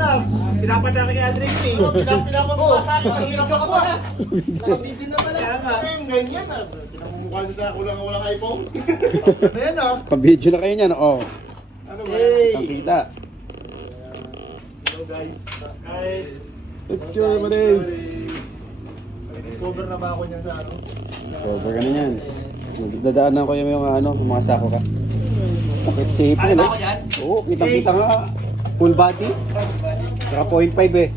na. Pinapadala kay Adric eh. Pinapagawa sa akin. Mahirap ako na. Nakabidyo na pala. Kaya nga. Ganyan na. Pinamumukha niya sa walang iPhone. Ayan o. Pang-video na kayo niyan, oh. Ano ba? Pang-kita. Hello guys. Guys. Let's go, buddies. Discover na ba ako niyan sa ano? Discover ka na yan. Dadaanan ko yung mga sako ka. Bakit safe Ay, yun, ako yan? Oo, kitang-kita nga. Full body. Saka 0.5 eh.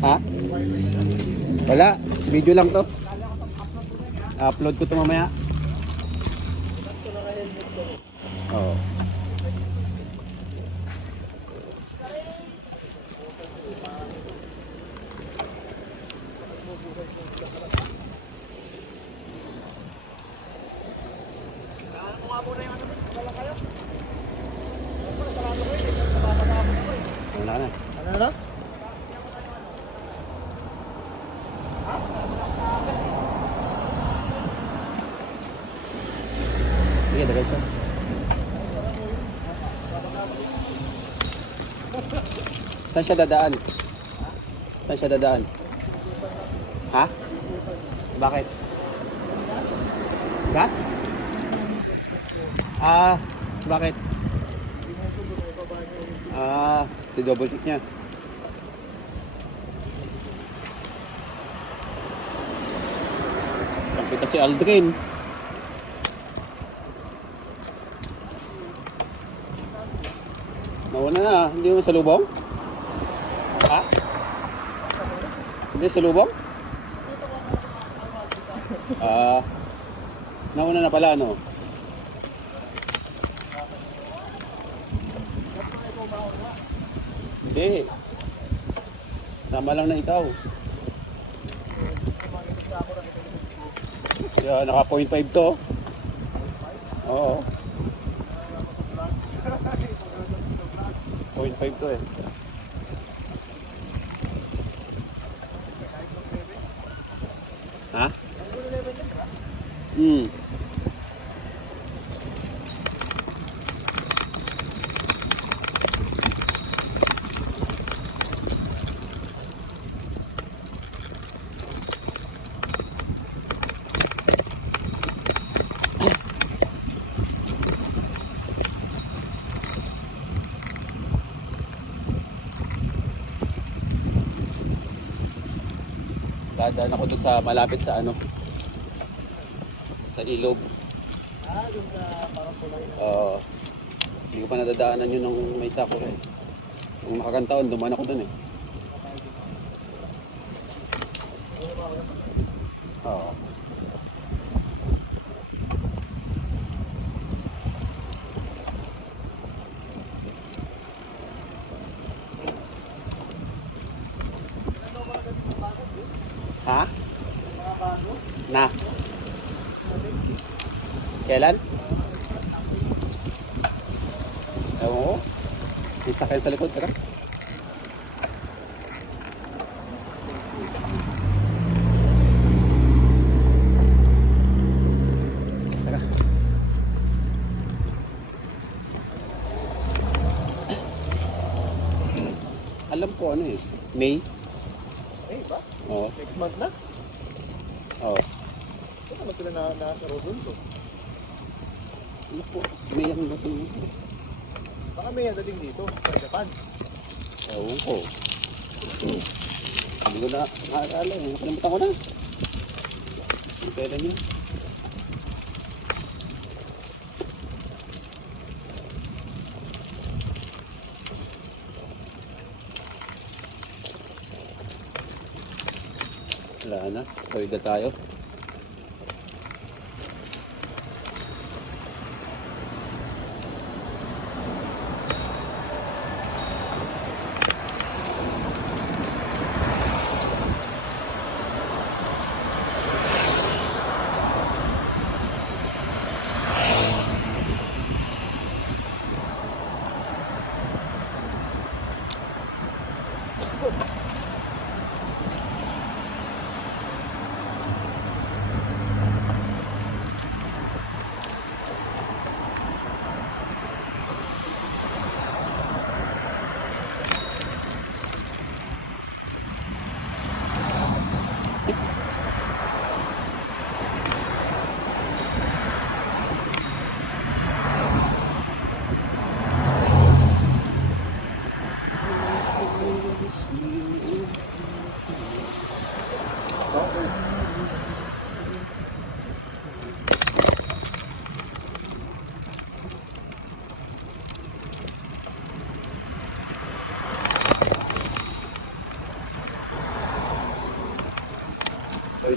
Ha? Wala. Video lang to. Upload ko to mamaya. Oo. Wala ka na. Ano na? Sige, dagay siya. Saan siya dadaan? Saan siya dadaan? Ha? Bakit? Gas? Bakit? Double check niya. Kapit si Aldrin. Nauna na, hindi mo salubong? Ha? Hindi salubong? Nauna na pala, no? Hindi. Tama lang na ikaw. Kaya naka 0.5 to. Oo. 0.5 to eh. Ha? Dadaan ako dun sa malapit sa sa ilog. Doon sa parang kulay. Hindi ko pa nadadaanan yun ng may sako eh. Kung makakantaon, dumaan ako dun eh. Oo. Ha? Na? Kailan? Ewan ko. May sakyan sa likod, tara. Tara. Alam ko ano eh. May? Eh ba? Oo. Next month na? Oo. Ito naman sila nasa Robon to. Ano po? May ang bato mo. Baka may dating dito sa Japan. Ewan ko. Hindi ko na naaalala. Nakalimutan ko na. Ang kailan yun? Wala na. Tawid na tayo.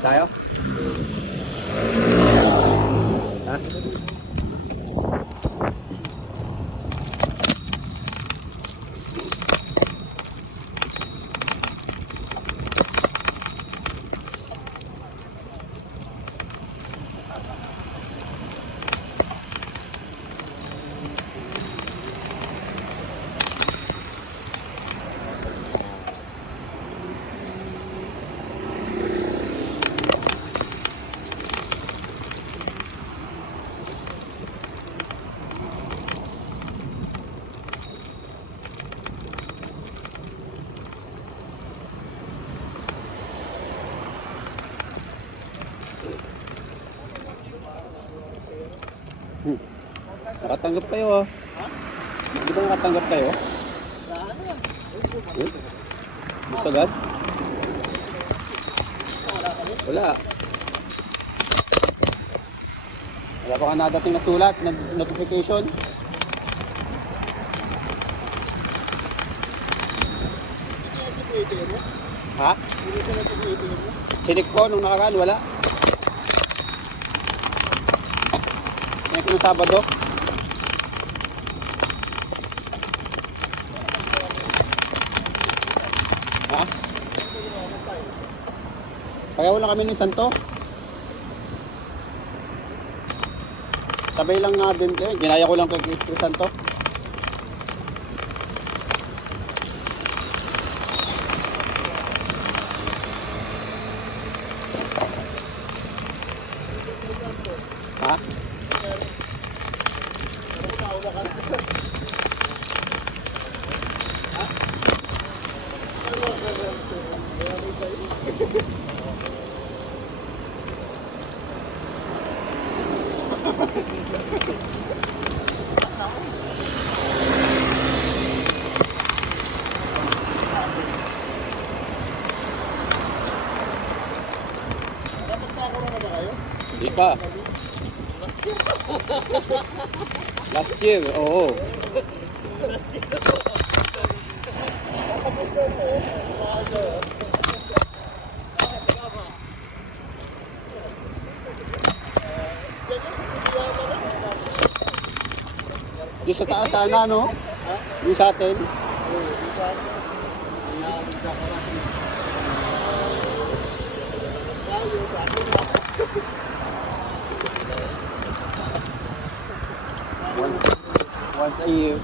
tayo? Ha? Nakatanggap kayo ah. Di ba nakatanggap kayo? Gusto agad? Wala. Wala pa ka nadating na sulat, na notification. Ha? Sinik ko nung nakaraan, wala. Sinik ko nung Sabado. Ha? Pareho lang kami ni Santo. Sabay lang nga din kayo. Ginaya ko lang kay Santo. Ha? Hindi pa. Last year, oo. Yung sa taas sana, no? Yung sa atin. Once a year.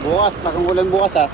Bukas, nakangulan bukas ah.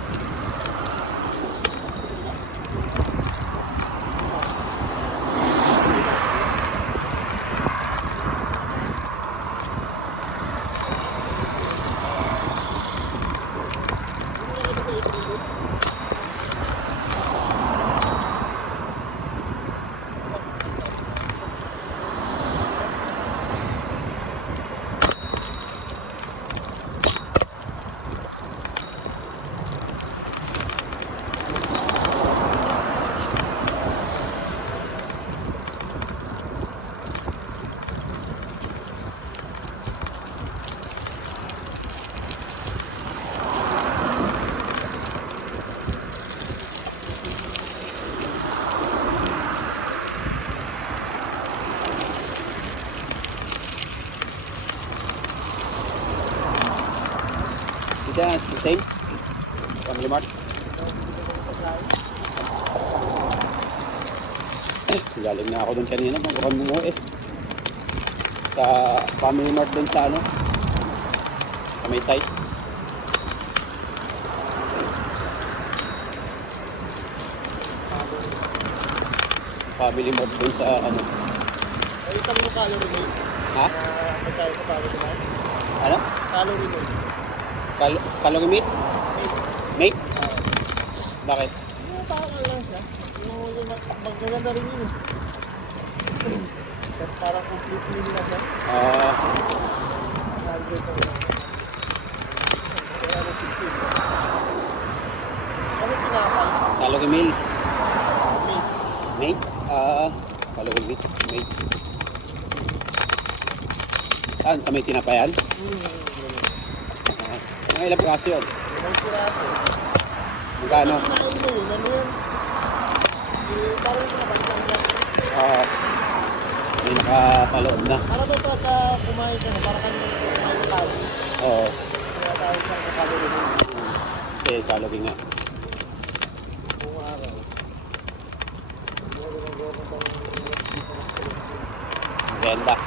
That's the same. Family Mart. Galing na ako dun kanina. Mukhang bumuwi eh. Sa Family Mart dun sa ano. Sa may site. Family Mart dun sa ano. Ay, isang mo calorie mo. Ha? Magkaya sa calorie mo. Ano? Calorie mo. Calorie meat? Mate? Bakit? Yung parang lang siya. Yung magaganda rin yun. Parang complete meal na siya. Calorie meal? Mate? Calorie meat? Mate? Saan? Sa may tinapayan? Mga ilang piraso yun? Ilang sirato. Magkano? Kumain mo yun, ano yun? Parang ito nabalikan niya. May nakapalood na. Para ba pagka kumain ka na, para kami kumain ka lalo. Oo. Kaya tayo sa kapalo rin. Kasi kalogi nga. Buong araw. Maganda.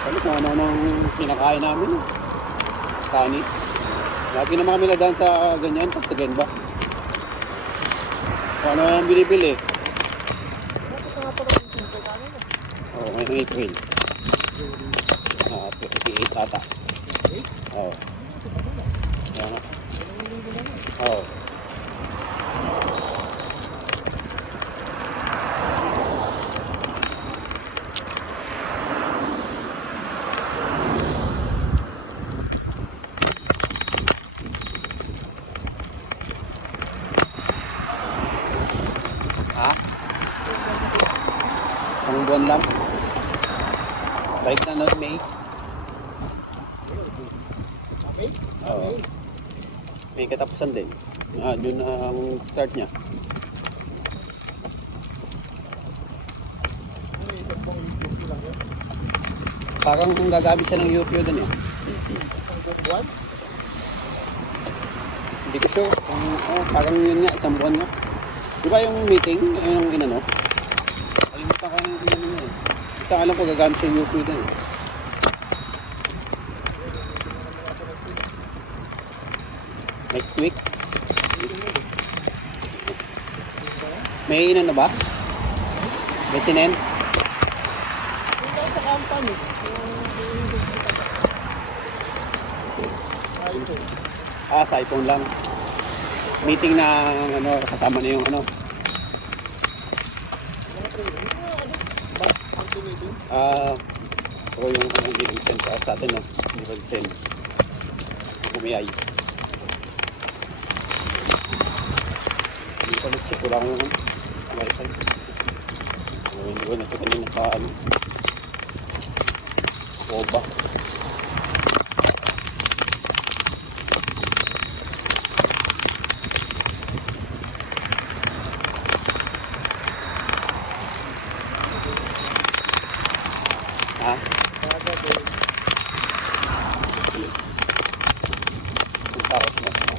Ano kung ano-anong kinakain namin. Kanin. Lagi naman kami nadaan sa ganyan, pag sa Genba. Kung ano ang binibili. Bakit nga pala yung simple kanin mo? Oo, ngayong April. 28 ata. Oo. Kaya nga. Oo. Ha? Isang buwan lang. Balik na noon, May. Okay? Oo. May katapusan din. Doon ang start niya. Ano yung isang buong YouTube lang yun? Parang kung gagamit siya ng YouTube doon eh. Isang buong buwan? Hindi ko sure. Parang yun nga, isang buwan nga. Di ba yung meeting, yun ang inano? Kalimutan ko yung inano niya eh. Basta alam ko gagamit siya yung YouTube doon eh. Next week? May inano ba? May sinen? Yung tayo sa company. iPhone. Sa iPhone lang. Meeting na ano, kasama na yung ano. Mga training. Ba't ang tinitin? Ako yung hindi nag-send sa atin no. Hindi nag-send. Kumiyay. Hindi ko na-check. Wala akong wifi. Hindi ko na-check kanina sa ano. Oba. Ha? Tapos mas na.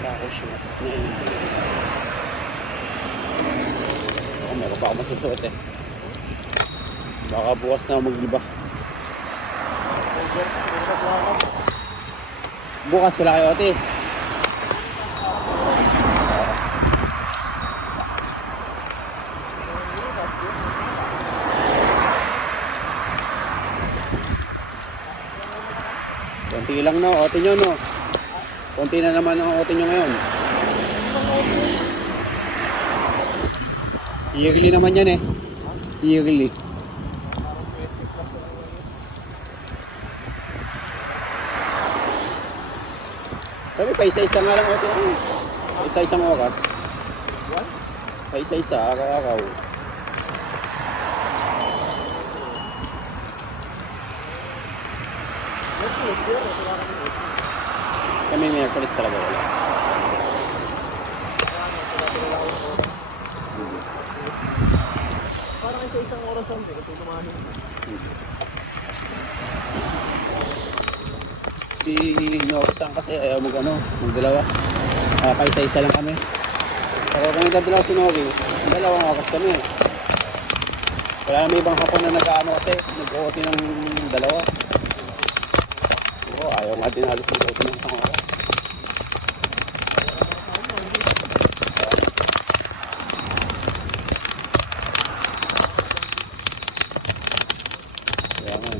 Tapos mas na. Meron pa ako masusuot eh. Baka bukas na ako magliba. Bukas wala kayo ate. Konti lang na ote nyo no. Konti na naman ang ote nyo ngayon. Yearly naman yan eh. Yearly. Sabi pa isa-isa nga lang ote. Isa-isang oras. What? Pa isa-isa, araw-araw. Kami Miyerkules talaga wala. Parang isa isang oras lang din. Ito dumahin. Si Norsan kasi ayaw mag-dalawa. Pa isa-isa lang kami. Pero kung nagdadalaw si Nori, dalawang oras kami. Wala may ibang hapon na nag-ano kasi, nag-OT ng dalawa. Oo, ayaw nga din halos mag-OT ng isang oras. Kaya nga.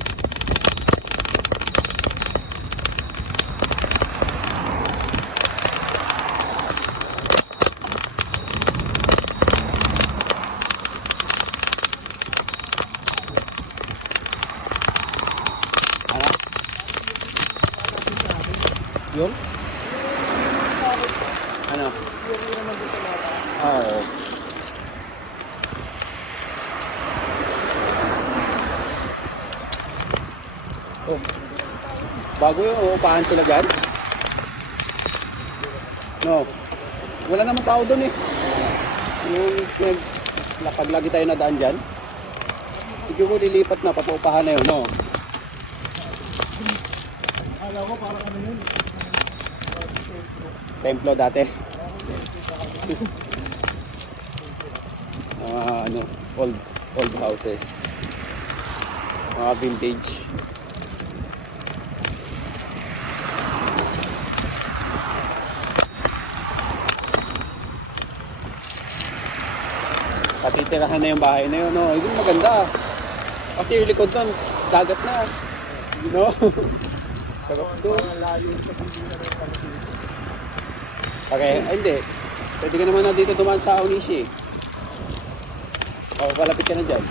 Ano? Oo. Oh. Bago yung uupahan sila dyan? No. Wala naman tao doon eh. Yung pag lagi tayo nadaan dyan. Siguro lilipat na, papaupahan na yun, no? Akala ko parang ano yun. Templo dati. Ano, old houses. Mga vintage. Patitirahan na yung bahay na yun, no? Yun maganda. Kasi yung likod doon, dagat na. No? Sarap doon. Okay, ay hindi. Pwede ka naman na dito dumaan sa Onishi. O, palapit ka na dyan.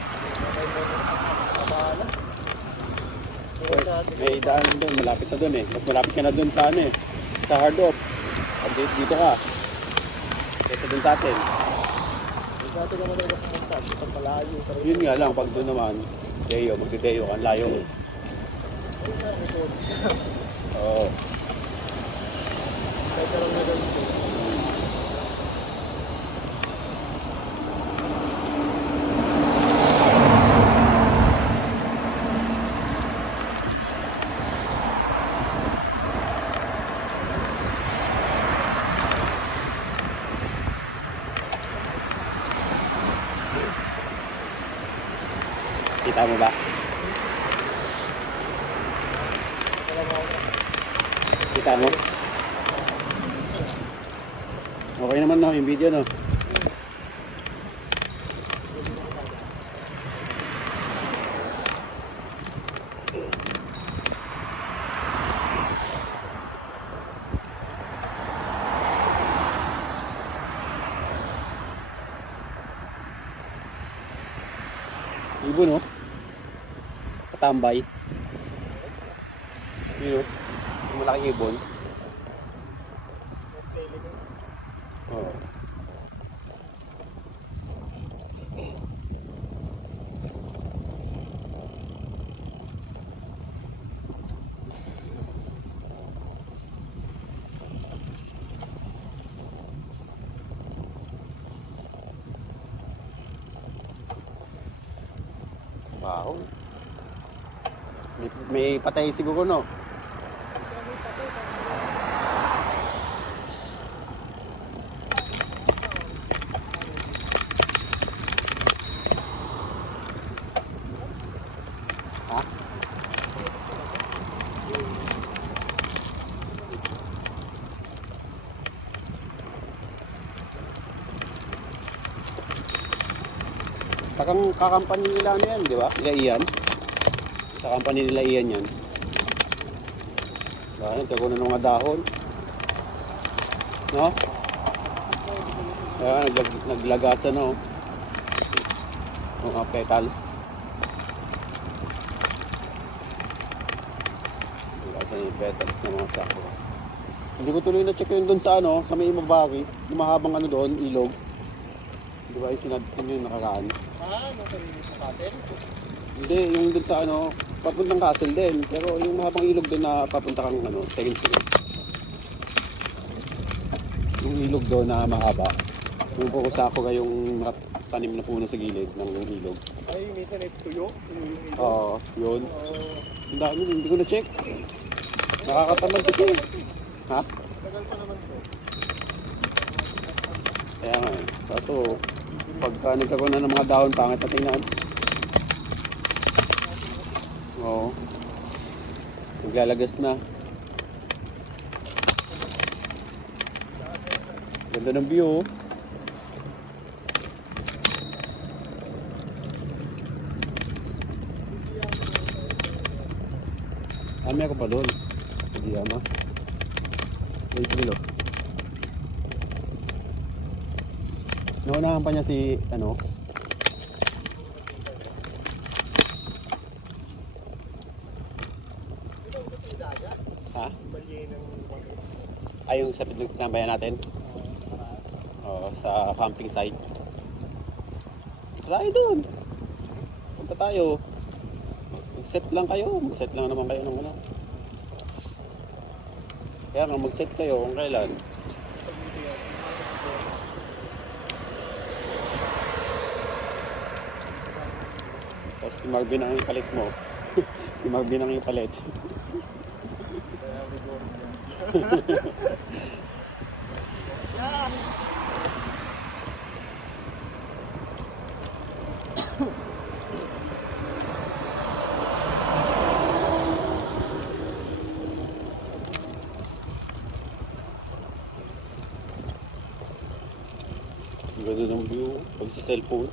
May daan doon, malapit na doon eh. Mas malapit ka na doon sa ano eh. Sa hard off. Pag dito ka. Kesa doon sa atin. Dati naman ay pumunta. Pag malayo. Yun nga lang, pag doon naman, Deo, magdideo ka, ang layo. Oo. Pwede lang na ganito. Kita mo ba? Kita mo? Okay naman no, yung video no. Ibon no? Katambay. Yun no? Yung malaking ibon. Oh. Wow. May patay siguro no? Ha? Takang kakampanya nila ano yan, di ba? Nila Ian. Sa company nila Ian yan. Kaya nagkakunan ng mga dahon. No? Kaya naglagasan no? Mga petals. Naglagasan yung petals ng mga sako. Hindi ko tuloy na check yun doon sa ano, sa may Imabaki. Yung mahabang ano doon, ilog. Di ba yung sinabi yung nakaraan? Nasa castle? Hindi, yung doon sa ano, papuntang castle din. Pero yung mahabang ilog doon na papunta kang ano, second street. Yung ilog doon na mahaba. Yung pukusako ka yung tanim na puno sa gilid ng ilog. Ay, minsan ay tuyo. Oo, yun. Ang dami, hindi ko na-check. Nakakatamad kasi. Ha? Tagal pa naman ito. Kaya nga eh. Kaso, pagka nagkaroon na ng mga dahon, pangit na tingnan. Oo. Naglalagas na. Ganda ng view oh. May ako pa doon. Hindi ama. Wait dilo. Naunahan pa niya si ano? Ha? Ay yung sa pinagtambayan natin? Oo. sa camping site. Try doon. Punta tayo. Mag-set lang kayo. Mag-set lang naman kayo ng ano. Kaya nga mag-set kayo kung kailan. Tapos si Marvin ang ipalit mo. Si Marvin ang ipalit. Ang ganda ng view pag sa cellphone.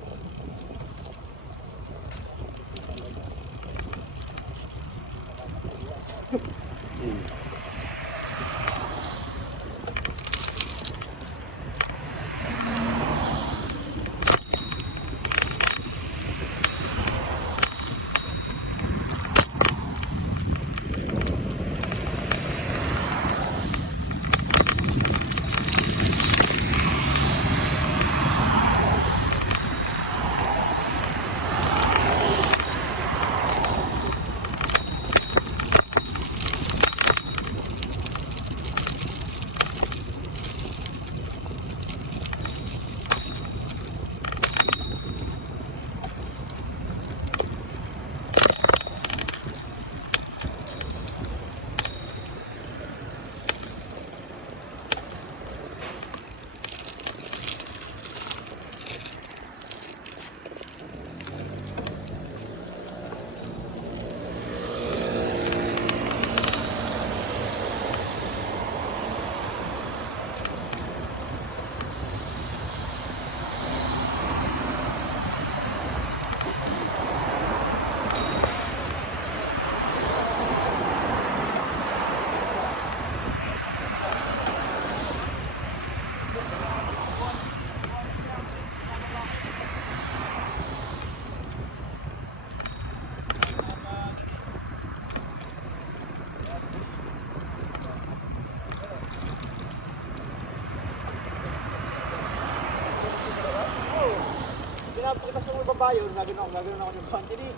Pinapakitas ko mo babayo, gagawin ako ng country.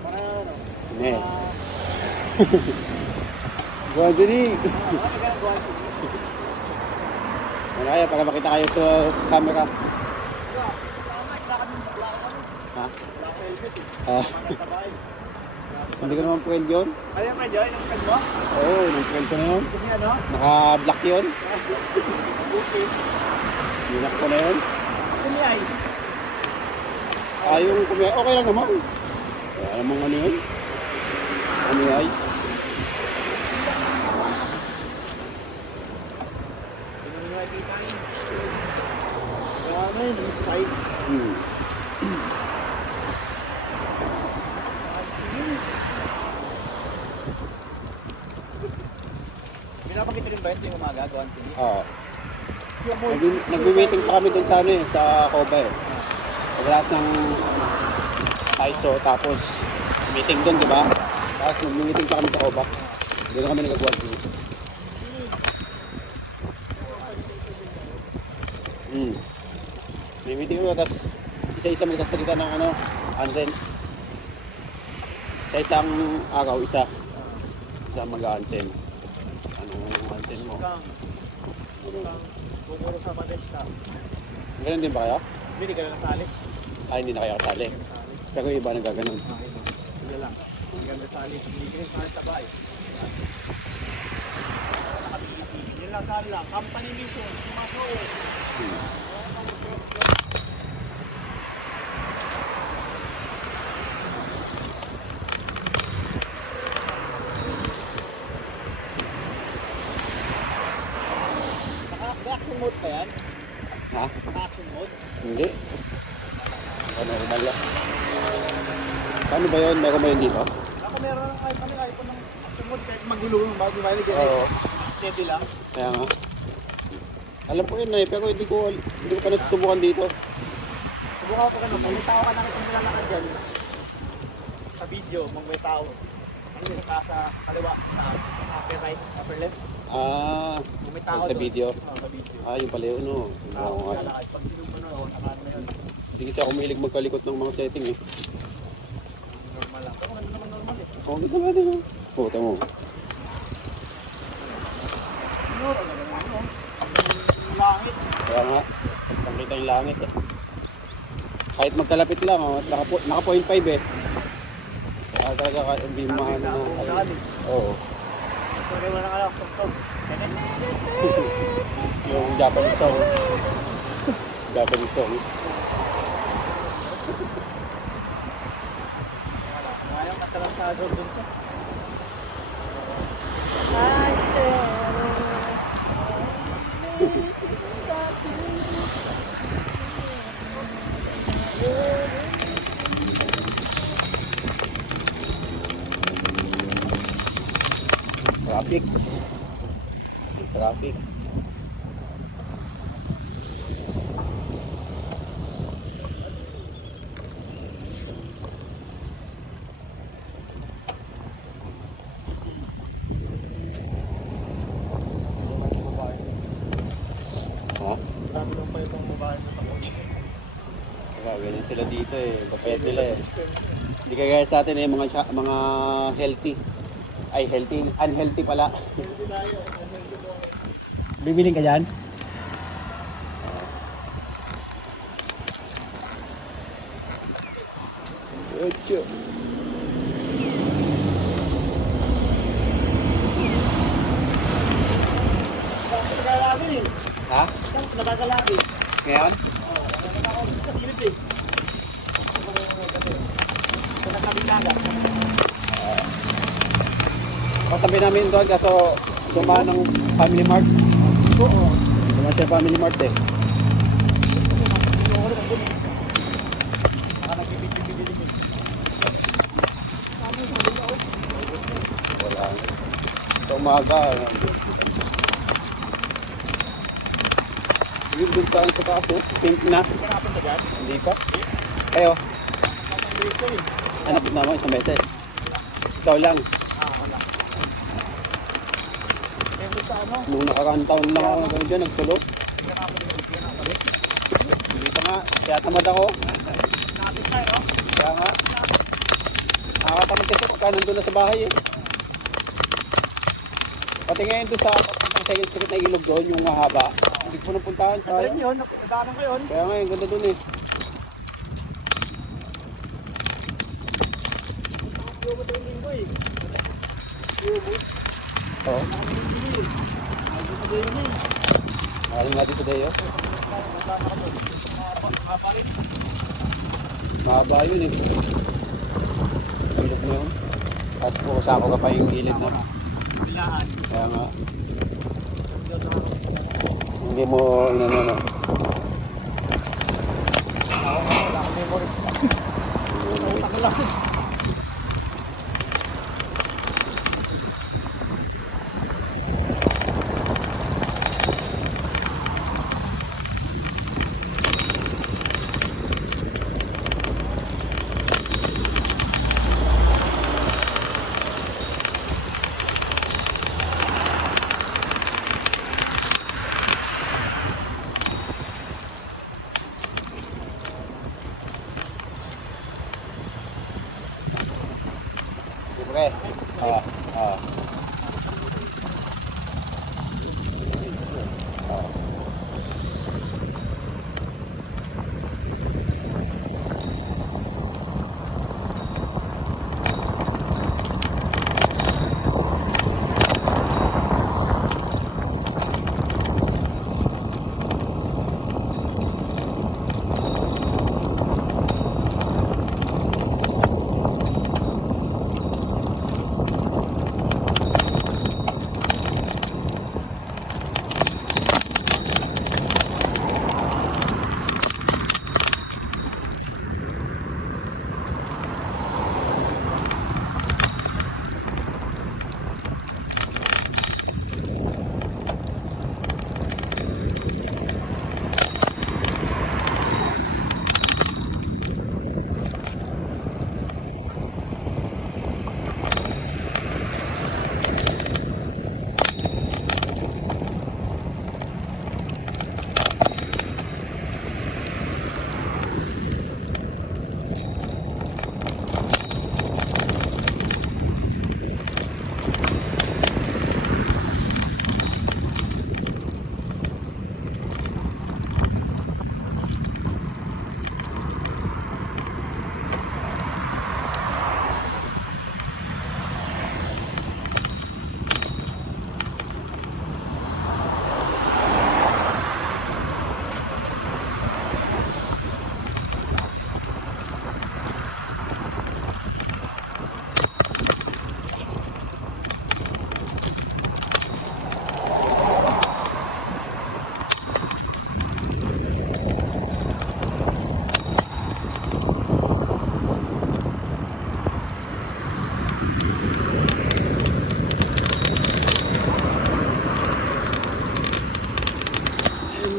Para ano? Ne. Guajini. Ano kaya pag makita kayo sa camera? Ha? Ah. Hindi ko naman friend yun. Ano yung friend yun? Yung friend mo? Oo, nung friend ko na yun. Kasi ano? Naka-black yun. Okay. Yunak ko na yun. Kumiyay. Yung kumiyay, okay lang naman. Wala namang ano yun. Kumiyay. Pinununay kita yun. Kaya ano yun, yung strike. Pinapakita rin ba yun yung umaga, doon sige? Oo. Nagme-meeting pa kami dun sa ano eh, sa Coba eh. Pagkalas ng ISO, tapos meeting dun, di ba? Tapos nagme-meeting pa kami sa Coba. Doon na kami nag-1 sige. May meeting ko, tapos isa-isa magsasalita ng ano, Ansen. Sa isang araw, isa mag-Ansen. Anong Ansen mo? Bumuro sa Madesta. Ganun din ba kayo? Hindi ka na nasali. Hindi na kayo kasali. Pero iba nagaganon. Sige lang. Hindi ka nasali. Hindi ka nasali sa bahay. Nakabisi. Yun lang saan lang. Company mission. Sumaso. Naka-action mode pa yan? Ha? Naka-action mode? Hindi. Normal lang. Paano ba yun? Meron ba yun dito? Ako meron ng iPhone ng action mode kahit magulo yung bago malig. Oo. Steady lang. Kaya nga. Alam ko yun eh, pero hindi ko pa nasusubukan dito. Subukan ko ka na. May tao ka nakita nilalakad dyan. Sa video, may tao. Ano yung nasa kaliwa, taas, upper right, upper left. Ah, Kung may tao sa doon. video. Sa video. Ah, yung pala yun, no. Tao, Oo nga. lalakad. Pag sinubo na noon, nakaano na yun. Hindi kasi ako mahilig magkalikot ng mga setting eh. Normal lang. Pero hindi naman normal eh. Oo, ganda ba din? Puta mo. Siguro, ano? Yung langit. Kaya nga, nakita yung langit eh. Kahit magkalapit lang, oh, naka 0.5 eh. Kaya talaga hindi maano na. Oo. Pwede mo na ka lang, tugtog. Yung Japanese song. Japanese song. Ayaw katalang sa dun sa. Traffic. Traffic. Ha? Dami lang pa itong babae sa takot. Wala, ganyan sila dito eh. Papayat nila eh. Hindi kagaya sa atin eh, mga healthy. Ay, healthy. Unhealthy pala. Bibiling ka dyan? Ocho. Nagagalabin eh. Ha? Nagagalabin. Ngayon? Sa gilid eh. Sa nagkabing dagat. Kasabi namin doon kaso dumaan ng Family Mart. Oo. Dumaan siya Family Mart eh. Wala. Sa umaga. Yung doon saan sa taas oh. Pink na. Hindi pa. Kayo. Hanapit na mo isang beses. Ikaw lang. Nung nakaraan taon lang ako nagano dyan, nagsulot. Hindi pa nga, kaya tamad ako. Kaya nga. Nakakatamad kasi pagka nandun na sa bahay eh. Pati ngayon doon sa papuntang 2nd Street na ilog doon, yung mahaba. Hindi ko napuntahan sa... Ayun yun, nadaanan ko yun. Kaya nga, yung ganda doon eh. Oo. Mahaling natin sa Deo. Mahaba yun eh. Ilog na yun. Tapos po, sako ka pa yung gilid na. Kaya nga. Hindi mo inano.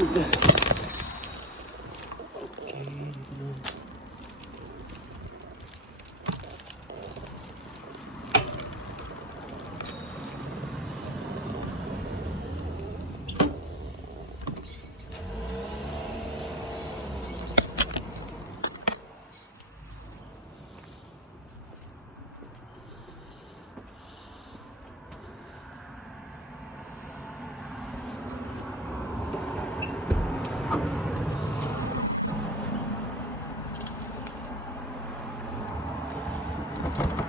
good. Okay.